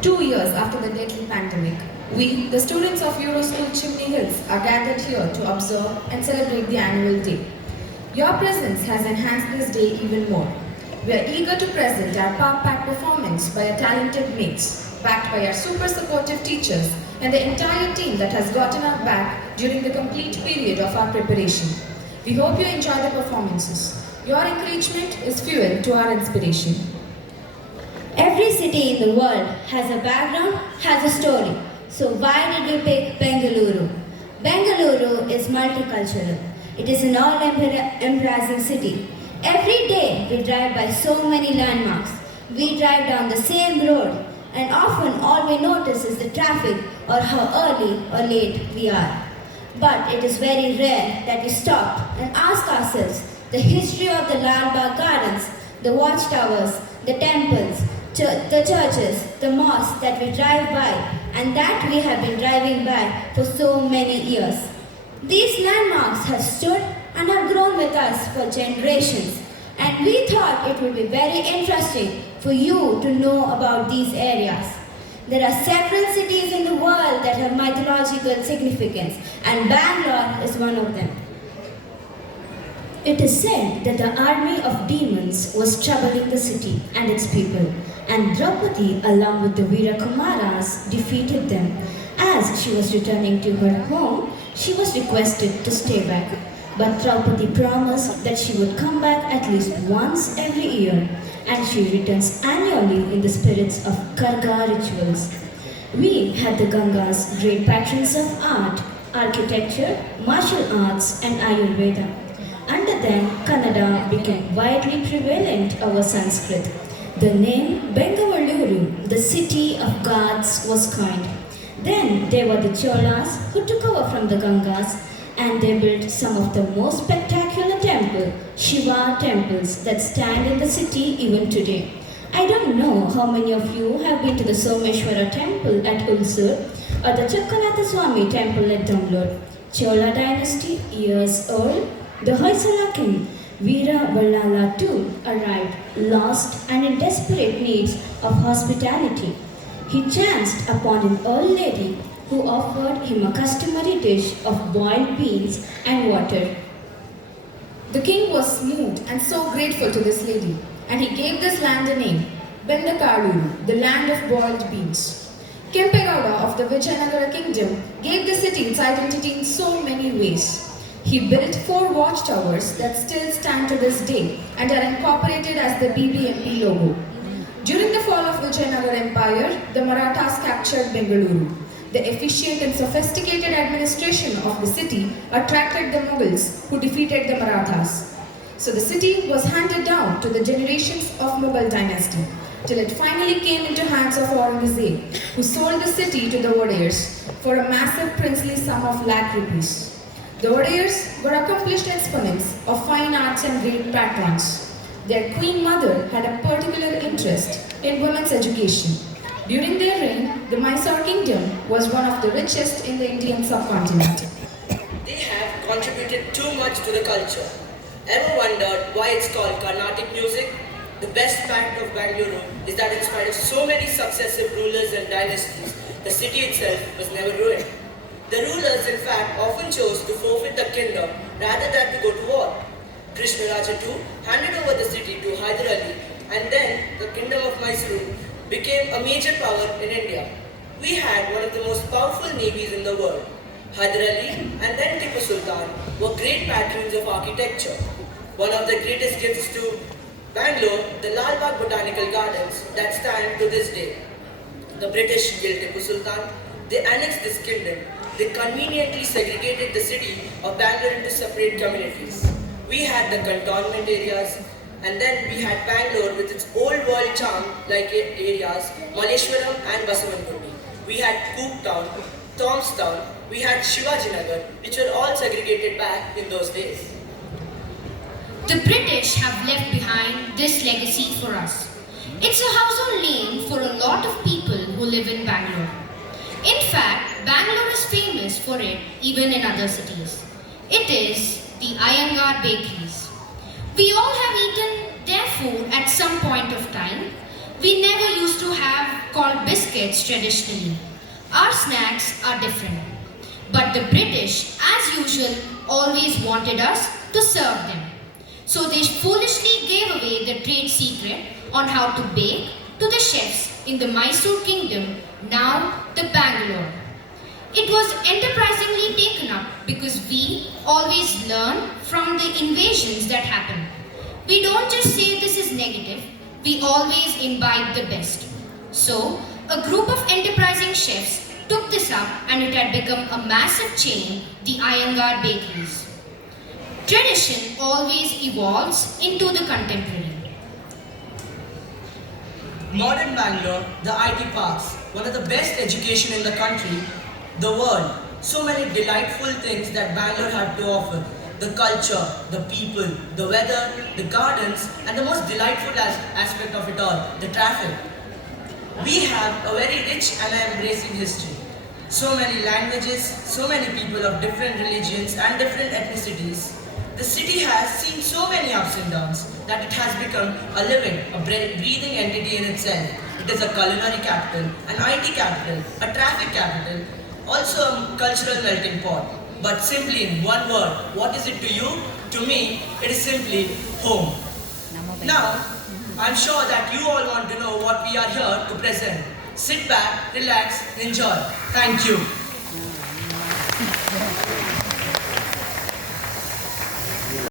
Two years after the deadly pandemic, we, the students of Euroschool Chimney Hills, are gathered here to observe and celebrate the annual day. Your presence has enhanced this day even more. We are eager to present our power-packed performance by our talented mates, backed by our super supportive teachers and the entire team that has gotten our back during the complete period of our preparation. We hope you enjoy the performances. Your encouragement is fuel to our inspiration. Every city in the world has a background, has a story. So why did we pick Bengaluru? Bengaluru is multicultural. It is an all-embracing city. Every day we drive by so many landmarks. We drive down the same road and often all we notice is the traffic or how early or late we are. But it is very rare that we stop and ask ourselves the history of the Lal Bagh gardens, the watchtowers, the temples, the churches, the mosques that we drive by and that we have been driving by for so many years. These landmarks have stood and have grown with us for generations, and we thought it would be very interesting for you to know about these areas. There are several cities in the world that have mythological significance, and Bangalore is one of them. It is said that the army of demons was troubling the city and its people, and Draupadi, along with the Veerakumaras, defeated them. As she was returning to her home, she was requested to stay back. But Draupadi promised that she would come back at least once every year, and she returns annually in the spirits of Karga rituals. We had the Gangas, great patrons of art, architecture, martial arts, and Ayurveda. Under them, Kannada became widely prevalent over Sanskrit. The name Bengaluru, the city of gods, was coined. Then there were the Cholas who took over from the Gangas, and they built some of the most spectacular Shiva temples that stand in the city even today. I don't know how many of you have been to the Someshwara temple at Ulsur or the Chakkanatha Swami temple at Damlur. Chola dynasty, years old, the Hoysala king Veera Vallala too arrived, lost and in desperate need of hospitality. He chanced upon an old lady who offered him a customary dish of boiled beans and water. The king was moved and so grateful to this lady, and he gave this land a name, Bendakaluru, the land of boiled beans. Kempegowda of the Vijayanagara kingdom gave the city its identity in so many ways. He built 4 watchtowers that still stand to this day and are incorporated as the BBMP logo. During the fall of Vijayanagara Empire, the Marathas captured Bengaluru. The efficient and sophisticated administration of the city attracted the Mughals, who defeated the Marathas. So the city was handed down to the generations of Mughal dynasty, till it finally came into hands of Aurangzeb, who sold the city to the Wadayars for a massive princely sum of lakh rupees. The Wadayars were accomplished exponents of fine arts and great patrons. Their queen mother had a particular interest in women's education. During their reign, the Mysore kingdom was one of the richest in the Indian subcontinent. They have contributed too much to the culture. Ever wondered why it's called Carnatic music? The best fact of Bangalore is that in spite of so many successive rulers and dynasties, the city itself was never ruined. The rulers, in fact, often chose to forfeit the kingdom rather than to go to war. Krishnaraja II handed over the city to Hyder Ali, and then the kingdom of Mysore became a major power in India. We had one of the most powerful navies in the world. Hyder Ali and then Tipu Sultan were great patrons of architecture. One of the greatest gifts to Bangalore, the Lal Bagh Botanical Gardens that stand to this day. The British killed Tipu Sultan. They annexed this kingdom. They conveniently segregated the city of Bangalore into separate communities. We had the cantonment areas, and then we had Bangalore with its old world charm like areas, Malleshwaram and Basavanpudi. We had Coop Town, Tom's Town, we had Shivajinagar, which were all segregated back in those days. The British have left behind this legacy for us. It's a household name for a lot of people who live in Bangalore. In fact, Bangalore is famous for it even in other cities. It is the Iyengar bakeries. We all have eaten their food at some point of time. We never used to have called biscuits traditionally. Our snacks are different. But the British, as usual, always wanted us to serve them. So they foolishly gave away the trade secret on how to bake to the chefs in the Mysore kingdom, now the Bangalore. It was enterprisingly taken up because we always learn from the invasions that happen. We don't just say this is negative, we always imbibe the best. So, a group of enterprising chefs took this up and it had become a massive chain, the Iyengar bakeries. Tradition always evolves into the contemporary. Modern Bangalore, the IT parks, one of the best education in the country, the world. So many delightful things that Bangalore had to offer. The culture, the people, the weather, the gardens, and the most delightful aspect of it all, the traffic. We have a very rich and embracing history. So many languages, so many people of different religions and different ethnicities. The city has seen so many ups and downs that it has become a living, a breathing entity in itself. It is a culinary capital, an IT capital, a traffic capital, also a cultural melting pot. But simply in one word, what is it to you? To me, it is simply home. Now, I'm sure that you all want to know what we are here to present. Sit back, relax, enjoy. Thank you.